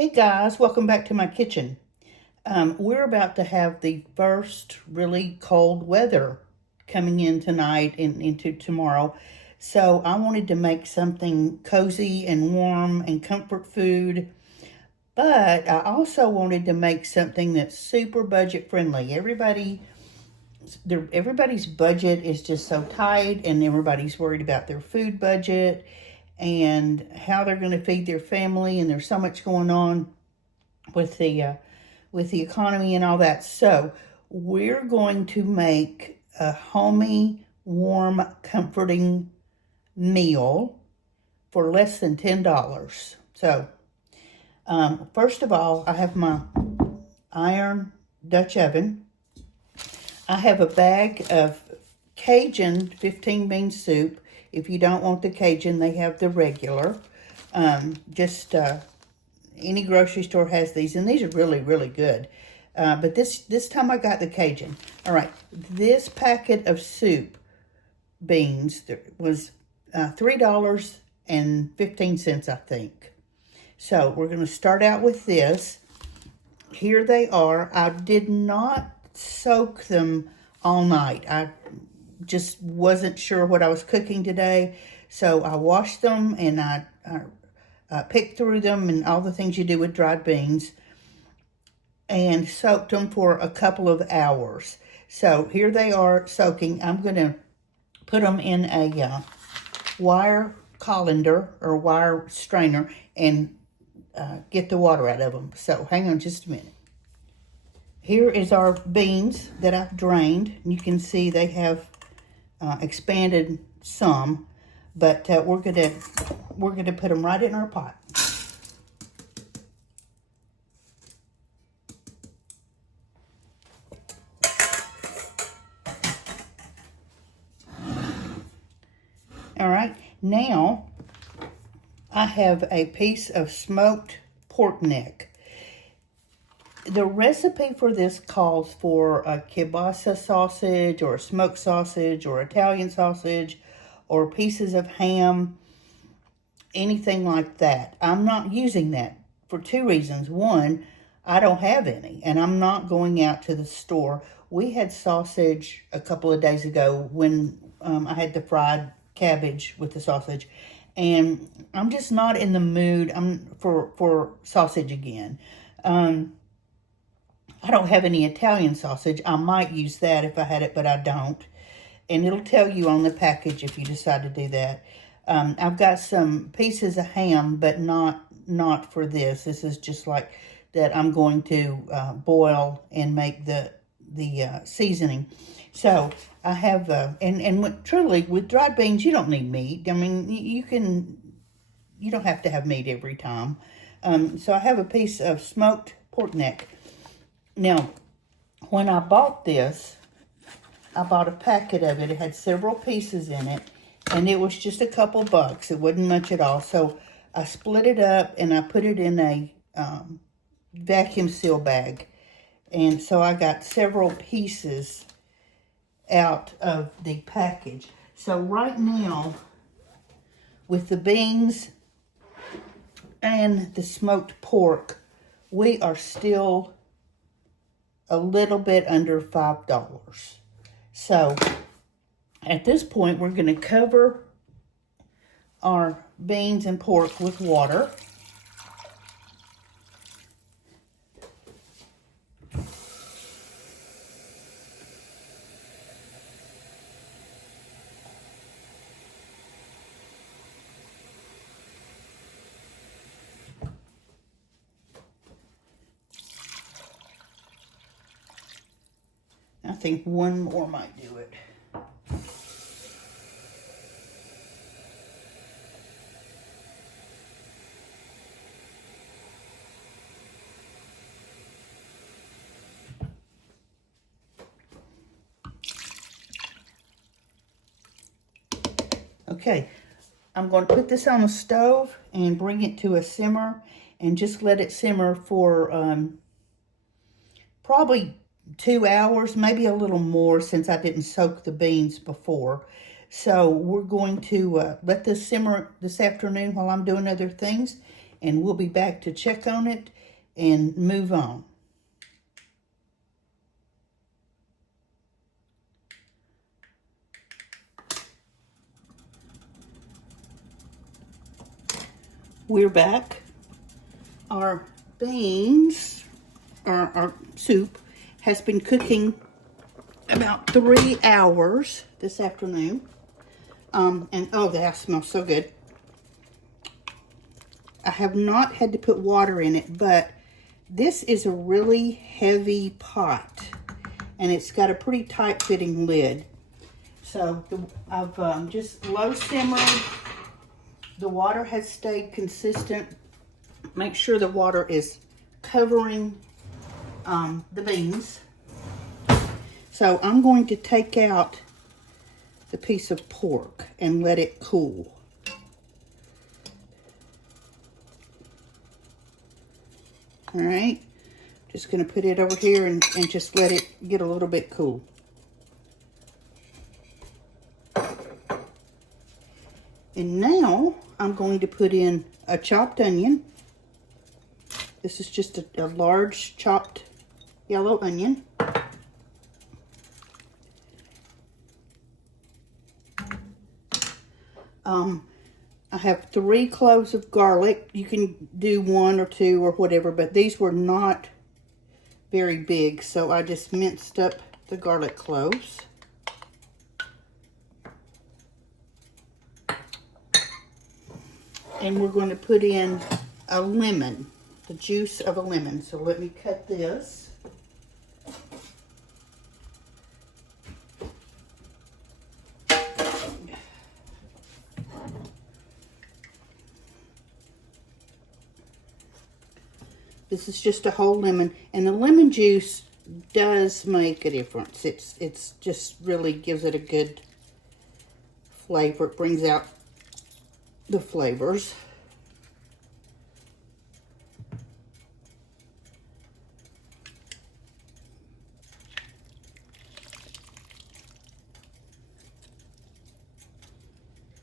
Hey guys, welcome back to my kitchen. We're about to have the first really cold weather coming in tonight and into tomorrow. So I wanted to make something cozy and warm and comfort food, but I also wanted to make something that's super budget friendly. Everybody's budget is just so tight, and everybody's worried about their food budget and how they're going to feed their family, and there's so much going on with the economy and all that. So we're going to make a homey, warm, comforting meal for less than $10. So first of all, I have my iron Dutch oven. I have a bag of Cajun 15 bean soup. If you don't want the Cajun, they have the regular. Just any grocery store has these, and these are really, really good. But this time I got the Cajun. All right, this packet of soup beans was $3.15, I think. So we're going to start out with this. Here they are. I did not soak them all night. I just wasn't sure what I was cooking today. So I washed them, and I picked through them and all the things you do with dried beans, and soaked them for a couple of hours. So here they are soaking. I'm going to put them in a wire colander or wire strainer and get the water out of them. So hang on just a minute. Here is our beans that I've drained. You can see they have expanded some, but we're gonna put them right in our pot. All right, now I have a piece of smoked pork neck. The recipe for this calls for a kielbasa sausage or a smoked sausage or Italian sausage or pieces of ham, anything like that. I'm not using that for two reasons. One, I don't have any, and I'm not going out to the store. We had sausage a couple of days ago when I had the fried cabbage with the sausage, and I'm just not in the mood for sausage again. I don't have any Italian sausage. I might use that if I had it, but I don't. And it'll tell you on the package if you decide to do that. I've got some pieces of ham, but not for this. This is just like that I'm going to boil and make the seasoning. So I have, truly with dried beans, you don't need meat. I mean, you don't have to have meat every time. So I have a piece of smoked pork neck. Now, when I bought this, I bought a packet of it. It had several pieces in it, and it was just a couple bucks. It wasn't much at all. So I split it up, and I put it in a vacuum seal bag. And so I got several pieces out of the package. So right now, with the beans and the smoked pork, we are still a little bit under $5. So at this point, we're going to cover our beans and pork with water. I think one more might do it. Okay, I'm going to put this on the stove and bring it to a simmer and just let it simmer for probably 2 hours, maybe a little more since I didn't soak the beans before. So we're going to let this simmer this afternoon while I'm doing other things, and we'll be back to check on it and move on. We're back. Our beans, our soup, has been cooking about 3 hours this afternoon. And oh, that smells so good. I have not had to put water in it, but this is a really heavy pot, and it's got a pretty tight fitting lid. So I've just low simmered. The water has stayed consistent. Make sure the water is covering the beans. So I'm going to take out the piece of pork and let it cool. All right, just going to put it over here and just let it get a little bit cool. And now I'm going to put in a chopped onion. This is just a large chopped yellow onion. I have 3 cloves of garlic. You can do 1 or 2 or whatever, but these were not very big, so I just minced up the garlic cloves. And we're going to put in a lemon, the juice of a lemon. So let me cut this. This is just a whole lemon, and the lemon juice does make a difference. It's just really gives it a good flavor. It brings out the flavors.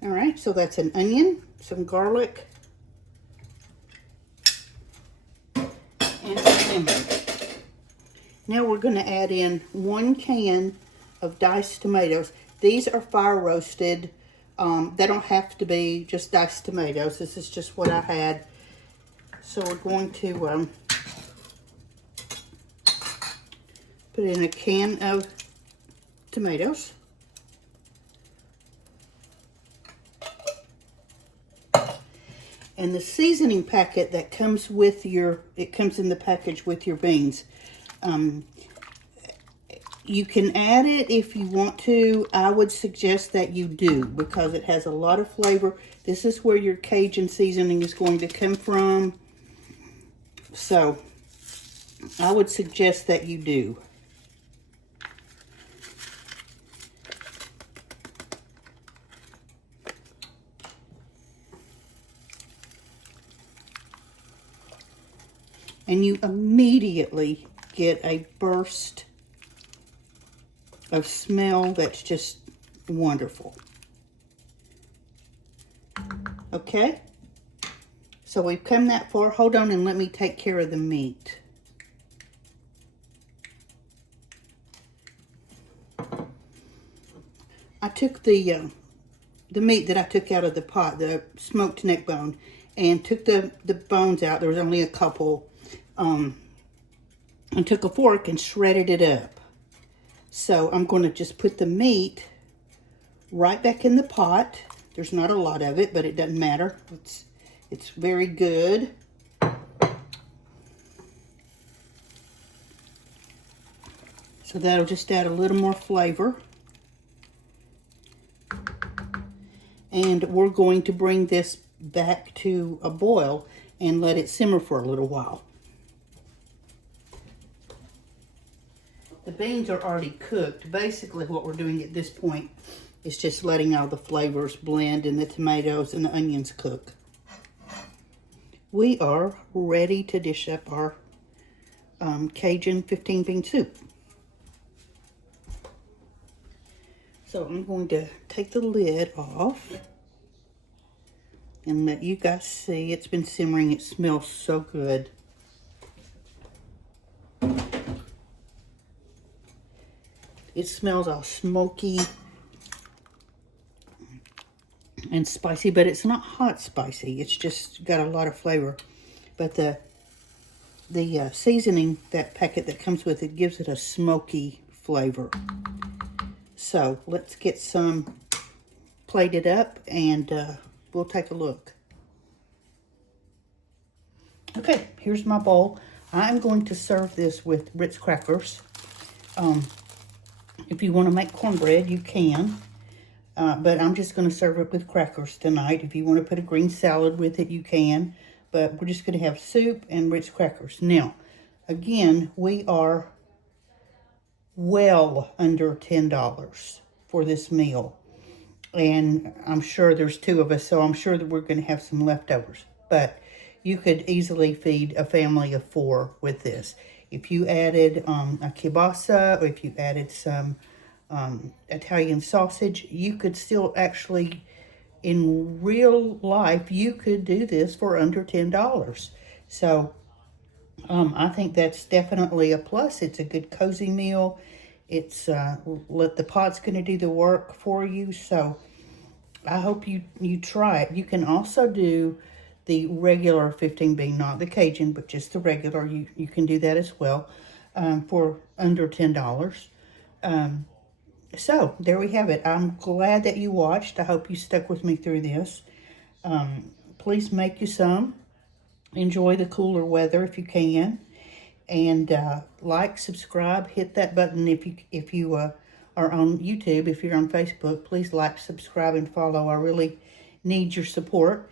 All right, so that's an onion, some garlic, and a lemon. Now we're going to add in 1 can of diced tomatoes. These are fire roasted. They don't have to be just diced tomatoes. This is just what I had. So we're going to put in a can of tomatoes. And the seasoning packet that comes with it comes in the package with your beans. You can add it if you want to. I would suggest that you do, because it has a lot of flavor. This is where your Cajun seasoning is going to come from. So I would suggest that you do. And you immediately get a burst of smell that's just wonderful. Okay? So we've come that far. Hold on and let me take care of the meat. I took the meat that I took out of the pot, the smoked neck bone, and took the bones out. There was only a couple. And took a fork and shredded it up. So I'm going to just put the meat right back in the pot. There's not a lot of it, but it doesn't matter. It's very good. So that'll just add a little more flavor. And we're going to bring this back to a boil and let it simmer for a little while. The beans are already cooked. Basically what we're doing at this point is just letting all the flavors blend and the tomatoes and the onions cook. We are ready to dish up our Cajun 15-bean soup. So I'm going to take the lid off. and let you guys see. It's been simmering. It smells so good. It smells all smoky and spicy, but it's not hot spicy. It's just got a lot of flavor. But the seasoning, that packet that comes with it, gives it a smoky flavor. So let's get some plated up, and we'll take a look. Okay, here's my bowl. I'm going to serve this with Ritz crackers. If you want to make cornbread, you can. But I'm just going to serve it with crackers tonight. If you want to put a green salad with it, you can. But we're just going to have soup and Ritz crackers. Now, again, we are well under $10 for this meal. And I'm sure there's 2 of us, so I'm sure that we're going to have some leftovers. But you could easily feed a family of 4 with this. If you added a kielbasa, or if you added some Italian sausage, you could still actually, in real life, you could do this for under $10. So I think that's definitely a plus. It's a good cozy meal. It's the pot's going to do the work for you. So I hope you try it. You can also do the regular 15 bean, not the Cajun, but just the regular. You can do that as well for under $10. So there we have it. I'm glad that you watched. I hope you stuck with me through this. Please make you some. Enjoy the cooler weather if you can. And like, subscribe, hit that button if you are on YouTube. If you're on Facebook, please like, subscribe, and follow. I really need your support.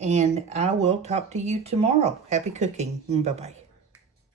And I will talk to you tomorrow. Happy cooking. Bye-bye.